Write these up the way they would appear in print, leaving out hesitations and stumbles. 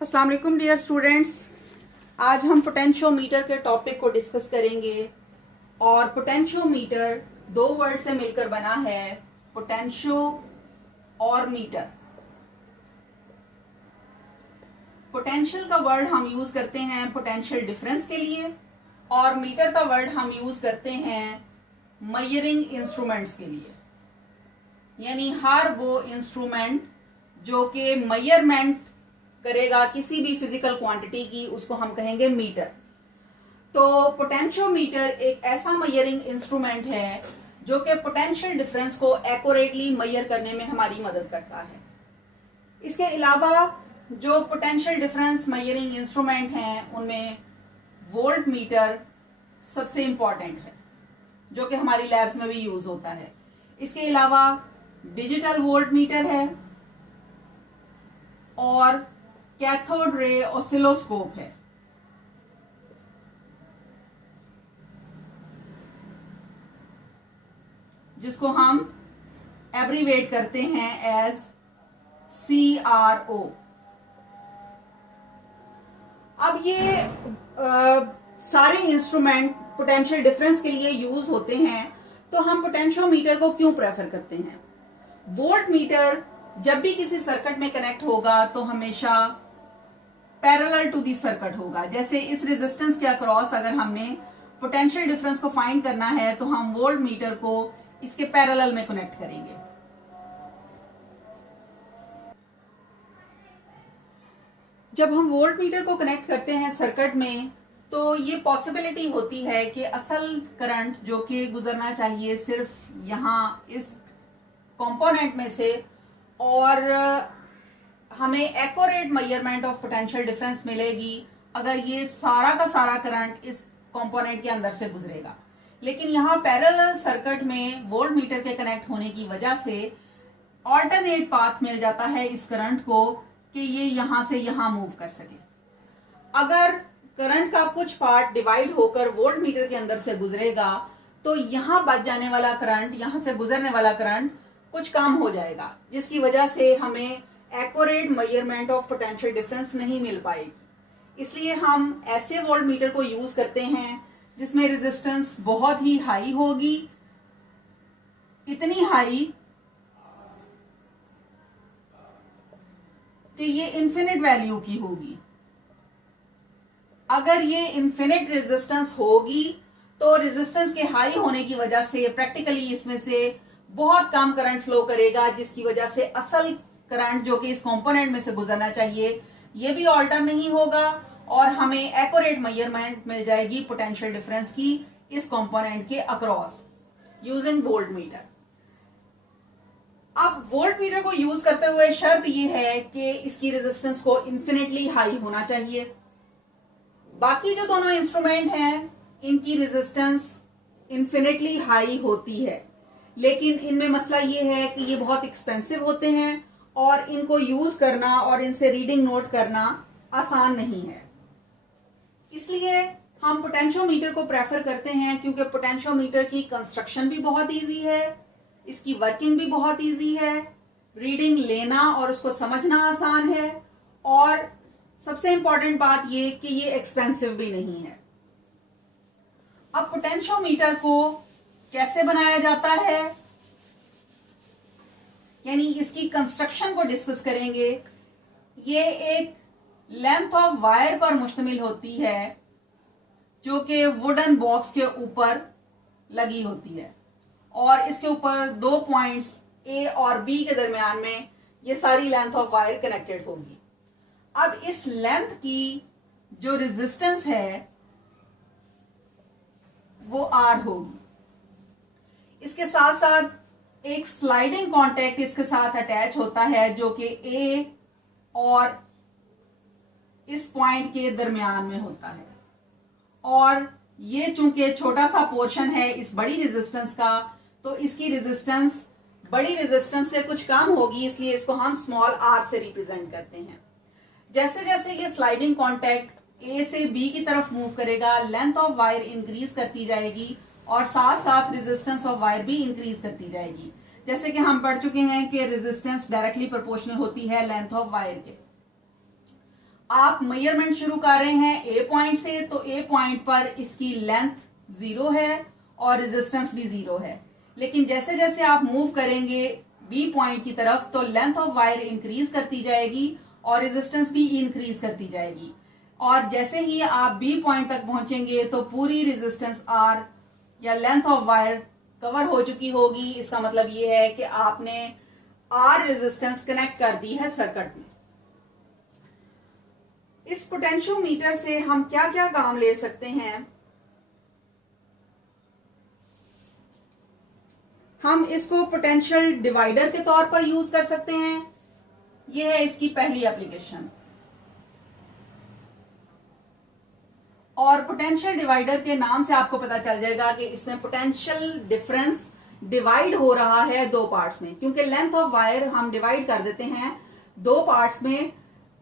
अस्सलाम वालेकुम dear students. आज हम पोटेंशियोमीटर के टॉपिक को डिस्कस करेंगे और पोटेंशियोमीटर दो वर्ड से मिलकर बना है, पोटेंशियो और मीटर। पोटेंशियल का वर्ड हम यूज करते हैं पोटेंशियल डिफरेंस के लिए और मीटर का वर्ड हम यूज करते हैं मेजरिंग इंस्ट्रूमेंट्स के लिए। यानी हर वो इंस्ट्रूमेंट जो कि मेजरमेंट करेगा किसी भी फिजिकल क्वांटिटी की, उसको हम कहेंगे मीटर। तो पोटेंशियोमीटर एक ऐसा मेजरिंग इंस्ट्रूमेंट है जो कि पोटेंशियल डिफरेंस को एक्यूरेटली मेजर करने में हमारी मदद करता है। इसके अलावा जो पोटेंशियल डिफरेंस मेजरिंग इंस्ट्रूमेंट हैं उनमें वोल्ट मीटर सबसे इंपॉर्टेंट है, जो कि हमारी लैब्स में भी यूज होता है। इसके अलावा डिजिटल वोल्ट मीटर है और कैथोड रे ऑसिलोस्कोप है। जिसको हम एब्रीवेट करते हैं एज CRO। अब ये सारे इंस्ट्रूमेंट पोटेंशियल डिफरेंस के लिए यूज होते हैं, तो हम पोटेंशियोमीटर को क्यों प्रेफर करते हैं? वोल्ट मीटर जब भी किसी सर्किट में कनेक्ट होगा तो हमेशा पैरेलल टू दी सर्किट होगा। जैसे इस रेजिस्टेंस के अक्रॉस अगर हमने पोटेंशियल डिफरेंस को फाइंड करना है तो हम वोल्ट मीटर को इसके पैरेलल में कनेक्ट करेंगे। जब हम वोल्ट मीटर को कनेक्ट करते हैं सर्किट में तो ये पॉसिबिलिटी होती है कि असल करंट जो कि गुजरना चाहिए सिर्फ यहां इस कंपोनेंट में से, और हमें accurate measurement of potential difference मिलेगी अगर ये सारा का सारा करंट इस कंपोनेंट के अंदर से गुजरेगा। लेकिन यहाँ पैरेलल सर्किट में वोल्ट मीटर के कनेक्ट होने की वजह से ऑल्टरनेट पाथ मिल जाता है इस करंट को कि ये यहां से यहां मूव कर सके। अगर करंट का कुछ पार्ट डिवाइड होकर वोल्ट मीटर के अंदर से गुजरेगा तो यहां बच जाने वाला करंट, यहां से गुजरने वाला करंट कुछ कम हो जाएगा, जिसकी वजह से हमें accurate measurement of potential difference नहीं मिल पाएगी। इसलिए हम ऐसे वोल्ट मीटर को यूज करते हैं जिसमें रेजिस्टेंस बहुत ही हाई होगी, इतनी हाई कि ये इन्फिनिट वैल्यू की होगी। अगर ये इन्फिनिट रेजिस्टेंस होगी तो रेजिस्टेंस के हाई होने की वजह से प्रैक्टिकली इसमें से बहुत कम करंट फ्लो करेगा, जिसकी वजह से असल करंट जो कि इस कंपोनेंट में से गुजरना चाहिए ये भी ऑल्टर नहीं होगा और हमें एक्यूरेट मेजरमेंट मिल जाएगी पोटेंशियल डिफरेंस की इस कंपोनेंट के अक्रॉस यूजिंग वोल्ट मीटर। अब वोल्ट मीटर को यूज करते हुए शर्त ये है कि इसकी रेजिस्टेंस को इंफिनिटली हाई होना चाहिए। बाकी जो दोनों इंस्ट्रूमेंट हैं इनकी रेजिस्टेंस इंफिनिटली हाई होती है, लेकिन इनमें मसला ये है कि ये बहुत एक्सपेंसिव होते हैं और इनको यूज करना और इनसे रीडिंग नोट करना आसान नहीं है। इसलिए हम पोटेंशियोमीटर को प्रेफर करते हैं क्योंकि पोटेंशियोमीटर की कंस्ट्रक्शन भी बहुत इजी है, इसकी वर्किंग भी बहुत इजी है, रीडिंग लेना और उसको समझना आसान है, और सबसे इंपॉर्टेंट बात ये कि ये एक्सपेंसिव भी नहीं है। अब पोटेंशियोमीटर को कैसे बनाया जाता है, यानी इसकी कंस्ट्रक्शन को डिस्कस करेंगे। ये एक लेंथ ऑफ वायर पर मुश्तमिल होती है जो कि वुडन बॉक्स के ऊपर लगी होती है और इसके ऊपर दो पॉइंट्स A और B के दरमियान में ये सारी लेंथ ऑफ वायर कनेक्टेड होगी। अब इस लेंथ की जो रेजिस्टेंस है वो R होगी। इसके साथ साथ एक स्लाइडिंग कॉन्टैक्ट इसके साथ अटैच होता है जो कि A और इस पॉइंट के दरमियान में होता है, और ये चूंकि छोटा सा पोर्शन है इस बड़ी रेजिस्टेंस का तो इसकी रेजिस्टेंस बड़ी रेजिस्टेंस से कुछ कम होगी, इसलिए इसको हम स्मॉल r से रिप्रेजेंट करते हैं। जैसे जैसे ये स्लाइडिंग कॉन्टैक्ट A से B की तरफ मूव करेगा लेंथ ऑफ वायर इंक्रीज करती जाएगी और साथ साथ रेजिस्टेंस ऑफ वायर भी इंक्रीज करती जाएगी। जैसे कि हम पढ़ चुके हैं कि रेजिस्टेंस डायरेक्टली प्रोपोर्शनल होती है लेंथ ऑफ वायर के। आप मेजरमेंट शुरू कर रहे हैं ए पॉइंट से, तो ए पॉइंट पर इसकी लेंथ 0 है और रेजिस्टेंस भी 0 है। लेकिन जैसे जैसे आप मूव करेंगे बी पॉइंट की तरफ तो लेंथ ऑफ वायर इंक्रीज करती जाएगी और रेजिस्टेंस भी इंक्रीज करती जाएगी। और जैसे ही आप बी पॉइंट तक पहुंचेंगे तो पूरी रेजिस्टेंस आर या लेंथ ऑफ वायर कवर हो चुकी होगी। इसका मतलब ये है कि आपने आर रेजिस्टेंस कनेक्ट कर दी है सर्किट में। इस पोटेंशियोमीटर से हम क्या क्या काम ले सकते हैं? हम इसको पोटेंशियल डिवाइडर के तौर पर यूज कर सकते हैं। यह है इसकी पहली एप्लीकेशन। और पोटेंशियल डिवाइडर के नाम से आपको पता चल जाएगा कि इसमें पोटेंशियल डिफरेंस डिवाइड हो रहा है दो पार्ट्स में, क्योंकि लेंथ ऑफ वायर हम डिवाइड कर देते हैं दो पार्ट्स में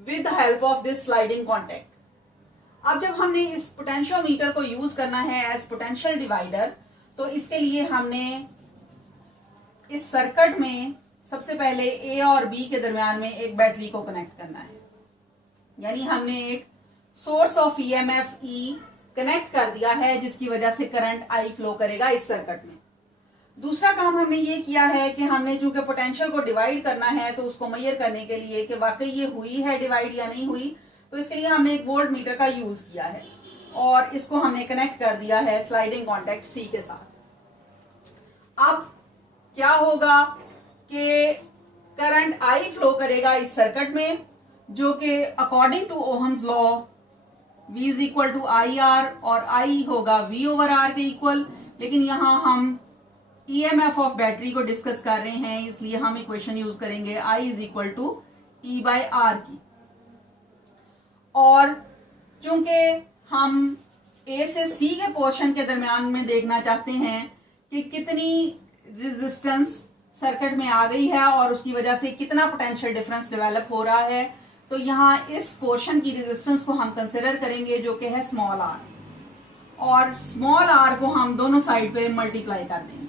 with the help of this sliding contact. अब जब हमने इस पोटेंशियोमीटर को यूज करना है एज पोटेंशियल डिवाइडर, तो इसके लिए हमने इस सर्किट में सबसे पहले ए और बी के दरमियान में एक बैटरी को कनेक्ट करना है। यानी हमने एक source of EMF E connect कर दिया है जिसकी वजह से करंट आई फ्लो करेगा इस सर्किट में। दूसरा काम हमने ये किया है कि हमने चूंकि पोटेंशियल को डिवाइड करना है तो उसको मेजर करने के लिए कि वाकई ये हुई है डिवाइड या नहीं हुई, तो इसके लिए हमने एक वोल्ट मीटर का यूज किया है और इसको हमने कनेक्ट कर दिया है स्लाइडिंग कॉन्टैक्ट सी के साथ। अब क्या होगा कि करंट आई फ्लो करेगा इस सर्किट में, जो कि according to Ohm's law V is equal to I R और I होगा V ओवर R के इक्वल। लेकिन यहां हम EMF ऑफ बैटरी को डिस्कस कर रहे हैं, इसलिए हम इक्वेशन यूज करेंगे I is equal to E by R की। और चूंकि हम A से C के पोर्शन के दरमियान में देखना चाहते हैं कि कितनी रेजिस्टेंस सर्किट में आ गई है और उसकी वजह से कितना पोटेंशियल डिफरेंस डेवलप हो रहा है, तो यहां इस पोर्शन की रेजिस्टेंस को हम कंसिडर करेंगे जो कि है स्मॉल r, और स्मॉल r को हम दोनों साइड पे मल्टीप्लाई कर देंगे।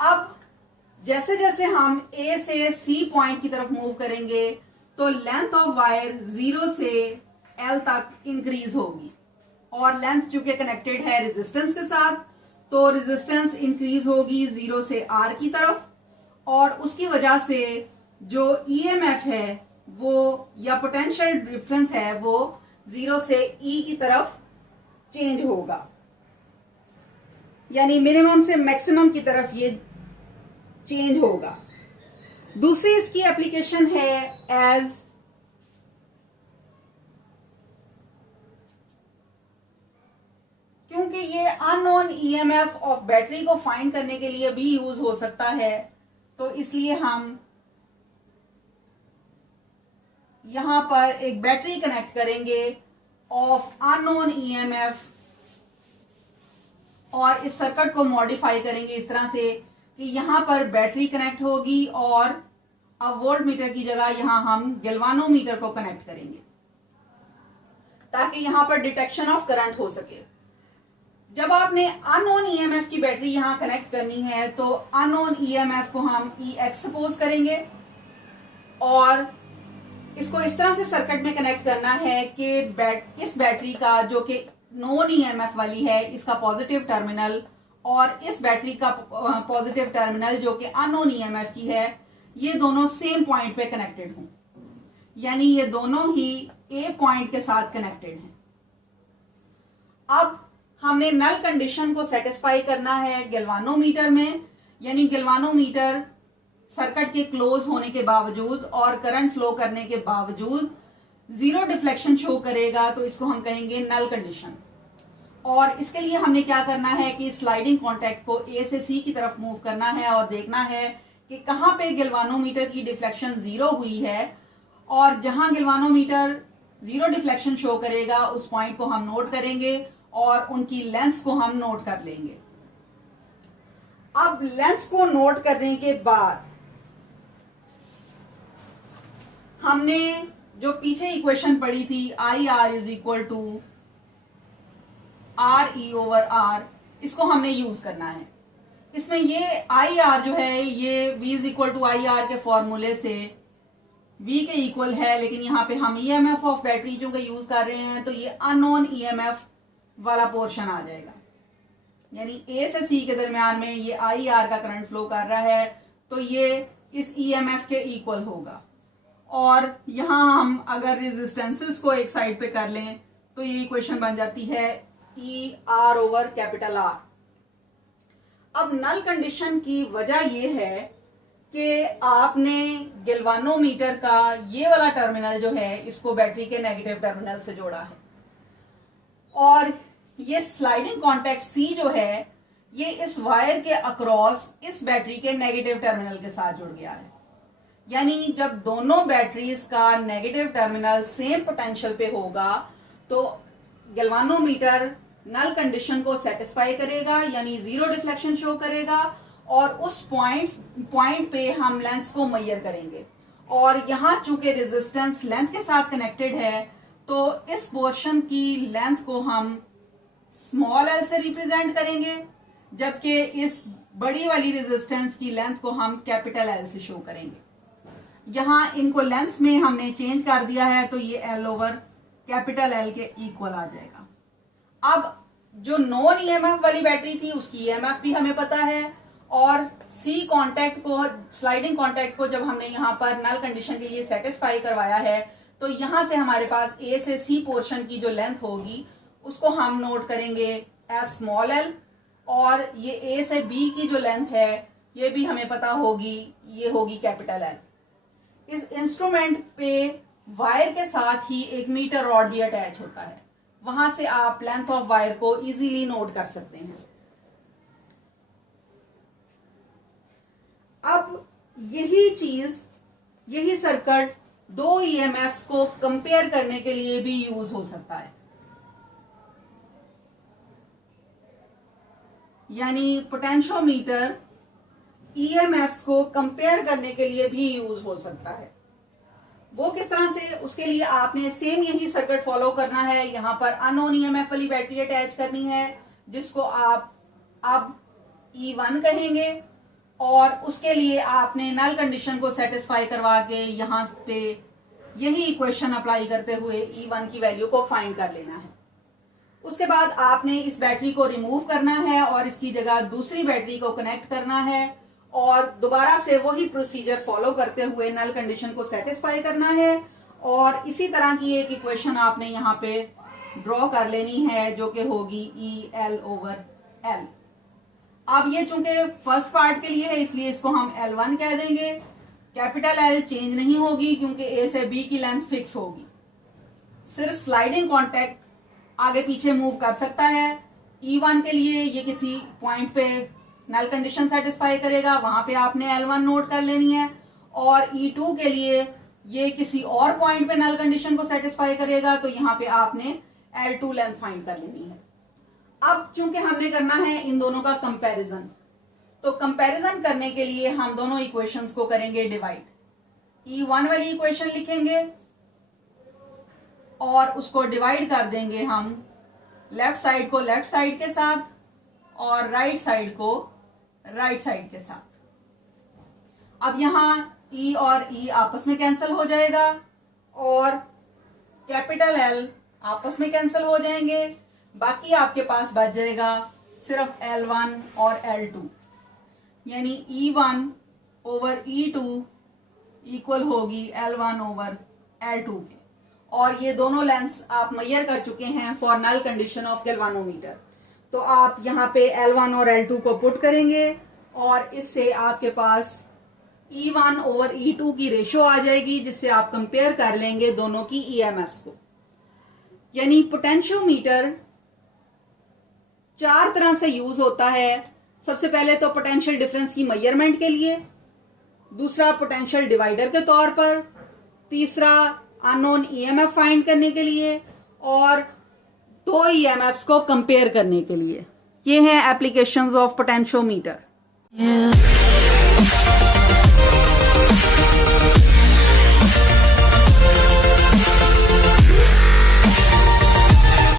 अब जैसे जैसे हम A से C पॉइंट की तरफ मूव करेंगे तो लेंथ ऑफ वायर 0 से L तक इंक्रीज होगी, और लेंथ चूंकि कनेक्टेड है रेजिस्टेंस के साथ तो रेजिस्टेंस इंक्रीज होगी 0 से R की तरफ, और उसकी वजह से जो EMF है वो या पोटेंशियल डिफरेंस है वो 0 से E की तरफ चेंज होगा, यानी मिनिमम से मैक्सिमम की तरफ ये चेंज होगा। दूसरी इसकी एप्लीकेशन है एज क्योंकि ये अननोन EMF ऑफ बैटरी को फाइंड करने के लिए भी यूज हो सकता है, तो इसलिए हम यहां पर एक बैटरी कनेक्ट करेंगे ऑफ अननोन EMF और इस सर्किट को मॉडिफाई करेंगे इस तरह से कि यहां पर बैटरी कनेक्ट होगी और अब वोल्ट मीटर की जगह यहां हम गैल्वानोमीटर को कनेक्ट करेंगे ताकि यहां पर डिटेक्शन ऑफ करंट हो सके। जब आपने अननोन EMF की बैटरी यहां कनेक्ट करनी है तो अननोन EMF को हम EX सपोज करेंगे और इसको इस तरह से सर्किट में कनेक्ट करना है कि इस बैटरी का जो कि नॉन EMF वाली है इसका पॉजिटिव टर्मिनल और इस बैटरी का पॉजिटिव टर्मिनल जो कि अननोन EMF की है ये दोनों सेम पॉइंट पे कनेक्टेड हों, यानी ये दोनों ही A पॉइंट के साथ कनेक्टेड हैं। अब हमने नल कंडीशन को सेटिस्फाई करना है गैल्वानोमीटर में, यानी गैल्वानोमीटर सर्किट के क्लोज होने के बावजूद और करंट फ्लो करने के बावजूद 0 डिफ्लेक्शन शो करेगा, तो इसको हम कहेंगे नल कंडीशन। और इसके लिए हमने क्या करना है कि स्लाइडिंग कॉन्टैक्ट को A से C की तरफ मूव करना है और देखना है कि कहां पे गैल्वानोमीटर की डिफ्लेक्शन 0 हुई है, और जहां गैल्वानोमीटर 0 डिफ्लेक्शन शो करेगा उस पॉइंट को हम नोट करेंगे और उनकी लेंथ्स को हम नोट कर लेंगे। अब लेंथ्स को नोट करने के बाद हमने जो पीछे इक्वेशन पढ़ी थी I R is equal to R E over R, इसको हमने यूज करना है। इसमें ये आई आर जो है ये V is equal to I R के फॉर्मूले से V के इक्वल है, लेकिन यहाँ पे हम EMF ऑफ बैटरी जो यूज कर रहे हैं तो ये अननोन EMF वाला पोर्शन आ जाएगा। यानी A से C के दरमियान में ये IR का करंट फ्लो कर रहा है तो ये इस EMF के इक्वल होगा। और यहां हम अगर रेजिस्टेंसेस को एक साइड पे कर लें तो ये इक्वेशन बन जाती है ER ओवर कैपिटल R। अब नल कंडीशन की वजह ये है कि आपने गैल्वानोमीटर का ये वाला टर्मिनल जो है इसको बैटरी के नेगेटिव टर्मिनल से जोड़ा है और ये स्लाइडिंग कॉन्टैक्ट C जो है ये इस वायर के अक्रॉस इस बैटरी के नेगेटिव टर्मिनल के साथ जुड़ गया है। यानी जब दोनों बैटरीज का नेगेटिव टर्मिनल सेम पोटेंशियल पे होगा तो गैल्वानोमीटर नल कंडीशन को सेटिस्फाई करेगा, यानी जीरो डिफ्लेक्शन शो करेगा और उस पॉइंट पे हम लेंथ को मेजर करेंगे। और यहां चूंकि रेजिस्टेंस लेंथ के साथ कनेक्टेड है तो इस पोर्शन की लेंथ को हम स्मॉल एल से रिप्रेजेंट करेंगे, जबकि इस बड़ी वाली रेजिस्टेंस की लेंथ को हम कैपिटल एल से शो करेंगे। यहां इनको लेंथ में हमने चेंज कर दिया है तो ये एल ओवर कैपिटल एल के इक्वल आ जाएगा। अब जो नॉन ईएमएफ वाली बैटरी थी उसकी ईएमएफ भी हमें पता है और सी कॉन्टैक्ट को, स्लाइडिंग कॉन्टैक्ट को जब हमने यहाँ पर नल कंडीशन के लिए सेटिस्फाई करवाया है तो यहां से हमारे पास ए से सी पोर्शन की जो लेंथ होगी उसको हम नोट करेंगे एज स्मॉल एल और ये ए से बी की जो लेंथ है ये भी हमें पता होगी, ये होगी कैपिटल एल। इस इंस्ट्रूमेंट पे वायर के साथ ही एक मीटर रॉड भी अटैच होता है, वहां से आप लेंथ ऑफ वायर को इजीली नोट कर सकते हैं। अब यही सर्किट दो ईएमएफ्स को कंपेयर करने के लिए भी यूज हो सकता है। यानी पोटेंशियोमीटर ईएमएफ्स को कंपेयर करने के लिए भी यूज हो सकता है। वो किस तरह से, उसके लिए आपने सेम यही सर्किट फॉलो करना है। यहां पर अननोन ईएमएफ वाली बैटरी अटैच करनी है जिसको आप अब E1 कहेंगे और उसके लिए आपने नल कंडीशन को सेटिस्फाई करवा के यहां पे यही इक्वेशन अप्लाई करते हुए E1 की वैल्यू को फाइंड कर लेना है। उसके बाद आपने इस बैटरी को रिमूव करना है और इसकी जगह दूसरी बैटरी को कनेक्ट करना है और दोबारा से वही प्रोसीजर फॉलो करते हुए नल कंडीशन को सेटिस्फाई करना है। और इसी तरह की एक इक्वेशन आपने यहाँ पे ड्रॉ कर लेनी है जो कि होगी EL ओवर L। अब ये चूंकि फर्स्ट पार्ट के लिए है इसलिए इसको हम L1 कह देंगे। कैपिटल L चेंज नहीं होगी क्योंकि A से B की लेंथ फिक्स होगी, सिर्फ स्लाइडिंग कॉन्टैक्ट आगे पीछे मूव कर सकता है। E1 के लिए ये किसी पॉइंट पे नल कंडीशन सेटिस्फाई करेगा, वहां पे आपने L1 नोट कर लेनी है और E2 के लिए ये किसी और पॉइंट पे नल कंडीशन को सेटिस्फाई करेगा तो यहाँ पे आपने L2 लेंथ फाइंड कर लेनी है। अब चूंकि हमने करना है इन दोनों का कंपैरिजन, तो कंपैरिजन करने के लिए हम दोनों इक्वेशंस को करेंगे डिवाइड। E1 वाली इक्वेशन लिखेंगे और उसको डिवाइड कर देंगे हम लेफ्ट साइड को लेफ्ट साइड के साथ और राइट साइड को राइट साइड के साथ। अब यहां E और E आपस में कैंसिल हो जाएगा और कैपिटल L आपस में कैंसिल हो जाएंगे। बाकी आपके पास बच जाएगा सिर्फ L1 और L2, यानी E1 ओवर E2 इक्वल होगी L1 ओवर L2 के। और ये दोनों लेंथ्स आप मेजर कर चुके हैं for null condition of galvanometer. तो आप यहाँ पे L1 और L2 को पुट करेंगे और इससे आपके पास E1 ओवर E2 की रेशो आ जाएगी जिससे आप कंपेयर कर लेंगे दोनों की ईएमएफ्स को। यानी पोटेंशियोमीटर चार तरह से यूज होता है। सबसे पहले तो पोटेंशियल डिफरेंस की मेजरमेंट के लिए, दूसरा पोटेंशियल डिवाइडर के तौर पर, तीसरा अननोन ईएमएफ फाइंड करने के लिए और दो ईएमएफ्स को कंपेयर करने के लिए। ये हैं एप्लीकेशंस ऑफ पोटेंशियोमीटर।